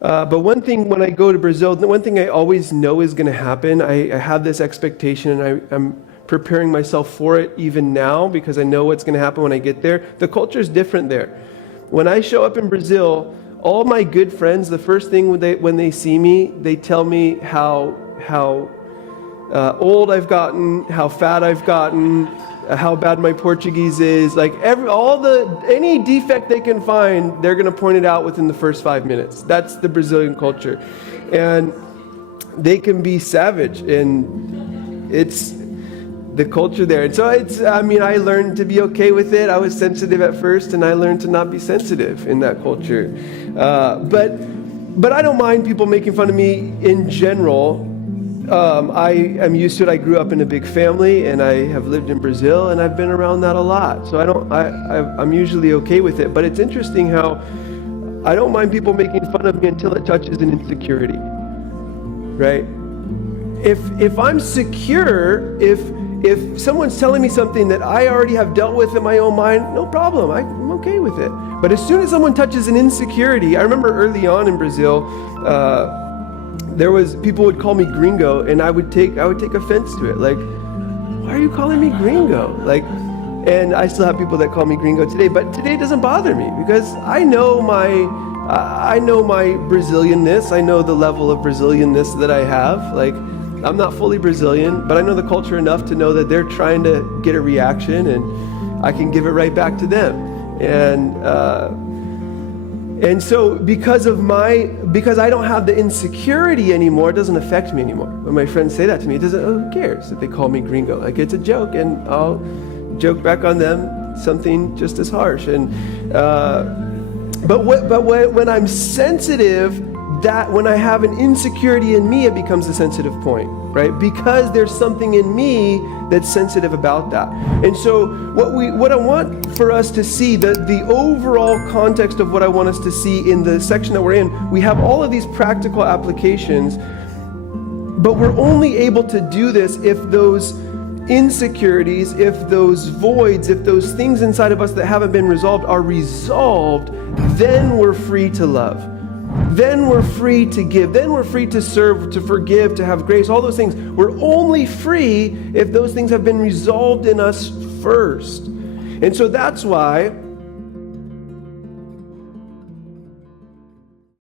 But one thing when I go to Brazil, one thing I always know is going to happen. I have this expectation, and I'm preparing myself for it even now because I know what's going to happen when I get there. The culture is different there. When I show up in Brazil, all my good friends, the first thing when they see me, they tell me how old I've gotten, how fat I've gotten, how bad my Portuguese is. Like any defect they can find, they're going to point it out within the first 5 minutes. That's the Brazilian culture, and they can be savage, and it's the culture there. And so I learned to be okay with it. I was sensitive at first, and I learned to not be sensitive in that culture. But I don't mind people making fun of me in general. I am used to it. I grew up in a big family, and I have lived in Brazil, and I've been around that a lot. So I'm usually okay with it. But it's interesting how I don't mind people making fun of me until it touches an insecurity, right? If I'm secure, if someone's telling me something that I already have dealt with in my own mind, no problem. I'm okay with it. But as soon as someone touches an insecurity, I remember early on in Brazil, people would call me gringo, and I would take offense to it. Like, why are you calling me gringo? Like, and I still have people that call me gringo today, but today it doesn't bother me because I know my Brazilianness. I know the level of Brazilianness that I have. Like, I'm not fully Brazilian, but I know the culture enough to know that they're trying to get a reaction, and I can give it right back to them. And so because I don't have the insecurity anymore, it doesn't affect me anymore. When my friends say that to me, who cares if they call me gringo? Like, it's a joke, and I'll joke back on them something just as harsh. But when I'm sensitive, that when I have an insecurity in me, it becomes a sensitive point, right? Because there's something in me that's sensitive about that. And so what I want for us to see, the overall context of what I want us to see in the section that we're in, we have all of these practical applications, but we're only able to do this if those insecurities, if those voids, if those things inside of us that haven't been resolved are resolved, then we're free to love. Then we're free to give. Then we're free to serve, to forgive, to have grace, all those things. We're only free if those things have been resolved in us first. And so that's why